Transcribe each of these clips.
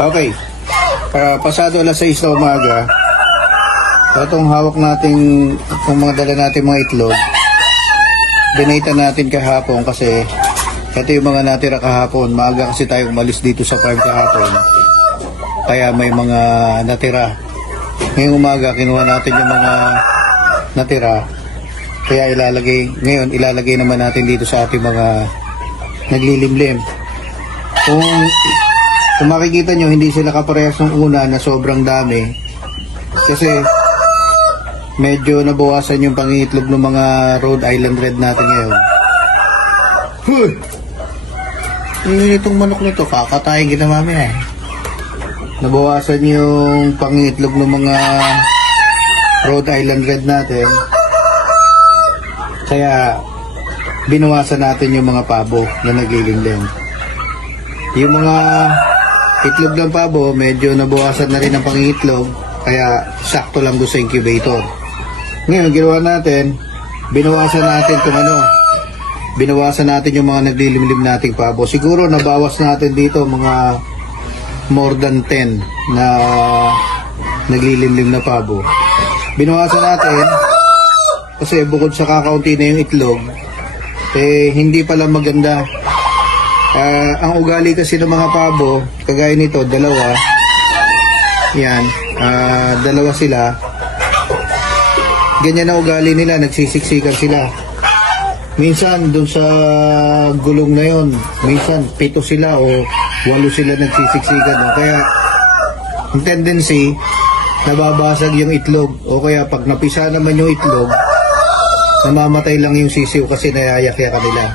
Okay. Pasado alas 6 na umaga. Itong hawak nating, itong mga dala natin mga itlog, binita natin kahapon kasi ito yung mga natira kahapon. Maaga kasi tayo umalis dito sa farm kahapon. Kaya may mga natira. Ngayong umaga, kinuha natin yung mga natira. Kaya ilalagay naman natin dito sa ating mga naglilimlim. Kung makikita nyo, hindi sila kaparehas ng una na sobrang dami. Kasi medyo nabawasan yung pangitlog ng mga Rhode Island Red natin ngayon. Huh! Itong manok nito, kakatayin kita mamaya eh. Nabawasan yung pangitlog ng mga Rhode Island Red natin. Kaya binawasan natin yung mga pabo na naglilimlim. Yung mga itlog ng pabo, medyo nabawasan na rin ang pangitlog. Kaya sakto lang doon sa incubator. Ngayon, ginawa natin, binawasan natin yung mga naglilimlim nating pabo. Siguro nabawas natin dito mga more than 10 na naglilimlim na pabo. Binawasan natin kasi bukod sa kakaunti na yung itlog, hindi pala maganda. Ang ugali kasi ng mga pabo, kagaya nito, dalawa. Yan, dalawa sila. Ganyan na ugali nila, nagsisiksikan sila. Minsan dun sa gulong na yon, minsan 7 sila o 8 sila nagsisiksikan. Kaya ang tendency, nababasag yung itlog. O kaya pag napisa naman yung itlog, namamatay lang yung sisiw kasi nayayakya nila.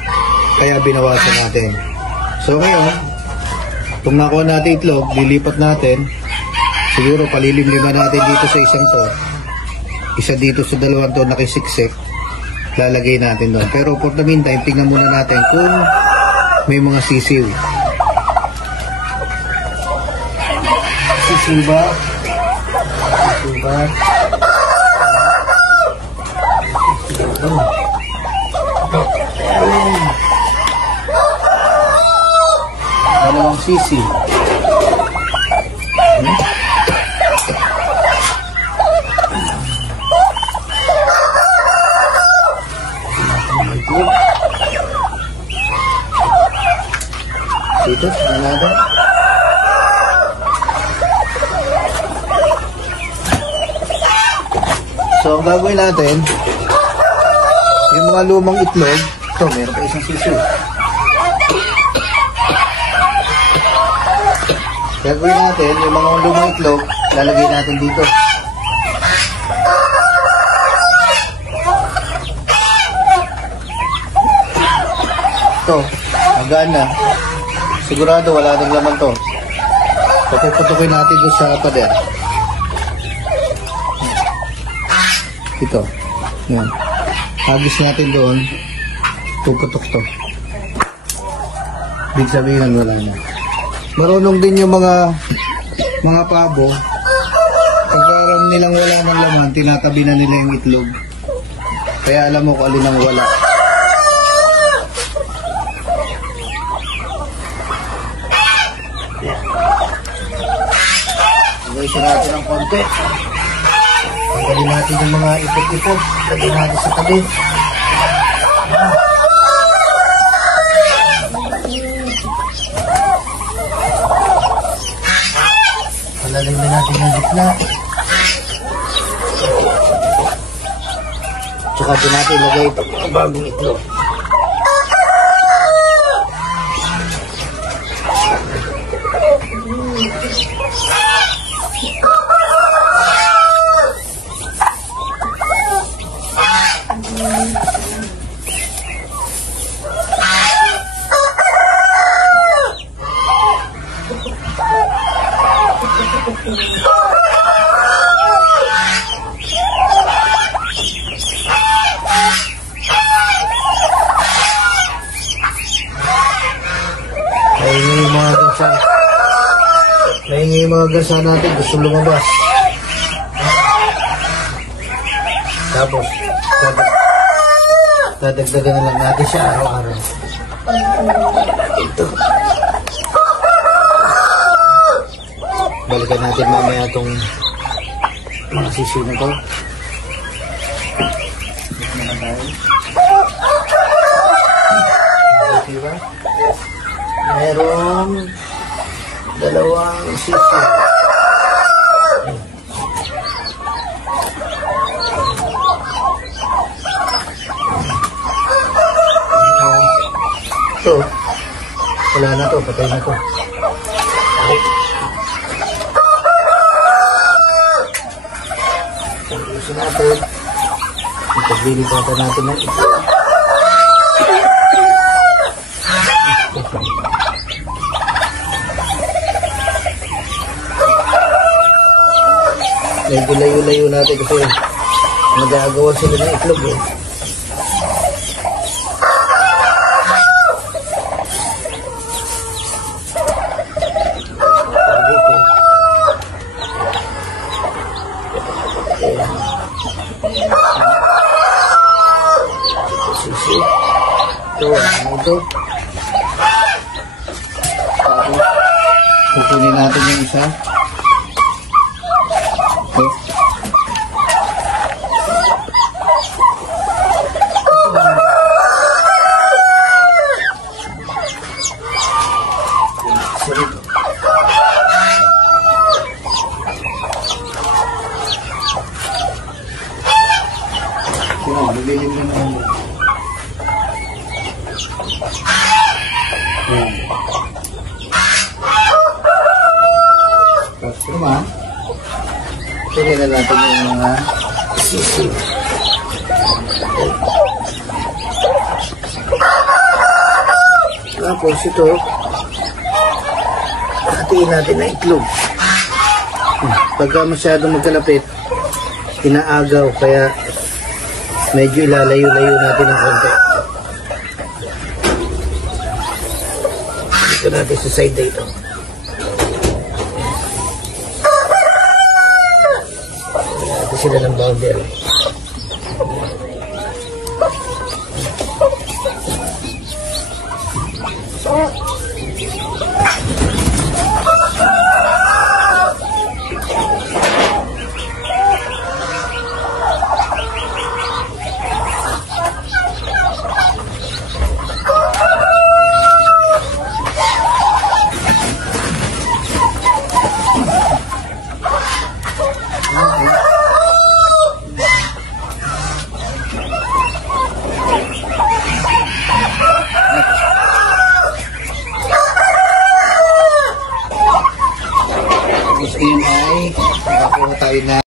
Kaya binawasan natin. So ngayon, kung nakuha natin itlog, lilipat natin. Siguro palilimliman natin dito sa isang to. Isa dito sa dalawang to nakisiksik. Lalagay natin doon. Pero for the meantime, tingnan muna natin kung may mga sisiw. Sisiw ba? Sisiw ba? Dalawang sisiw. Dito, nada. So, ang gagawin natin, yung mga lumang itlog, ito, meron pa isang sisiw. Gagawin natin, yung mga lumang itlog, lalagay natin dito. Ito, magaan na. Sigurado wala nang laman to. Puputukin natin doon sa pader. Ito. Yan. Hagis natin doon. Puputok to. Big sabihin wala na. Marunong din yung mga pabo. Pagkaram nilang wala ng laman, tinatabi na nila yung itlog. Kaya alam mo kung alin ang wala. Isa natin ng konti. Tanggalin natin yung mga ipot-ipot. Tanggalin natin sa tabi. Palalagyan natin yung gitna. Tsaka din natin ilagay ang bagong itlog. Nahingi yung mga gasa natin, gusto lumabas. Tapos, dadagdagan na lang natin siya araw-araw. Ito. balikan natin mamaya itong mga sisi na to. Dito naman tayo. Diba? Merong dalawang sisi. Ito, wala na to, patay na to. Gusto natin, ipaglilipatan natin na ito. Medyo layo-layo natin kasi nag-aagawan sila ng itlog eh. Sisi. Ito, ano ito? Kukunin natin yung isa. Ito. Lilim na naman. Tapos naman, pili na natin yung mga sisi. Tapos ito, hatiin natin na itlog. Pagka masyadong magkalapit, inaagaw, kaya medyo ilalayo-layo natin ng konti. Dito natin sa side dito. Dito sila ng boundary. Tapos ngayon ay nakakuha tayo na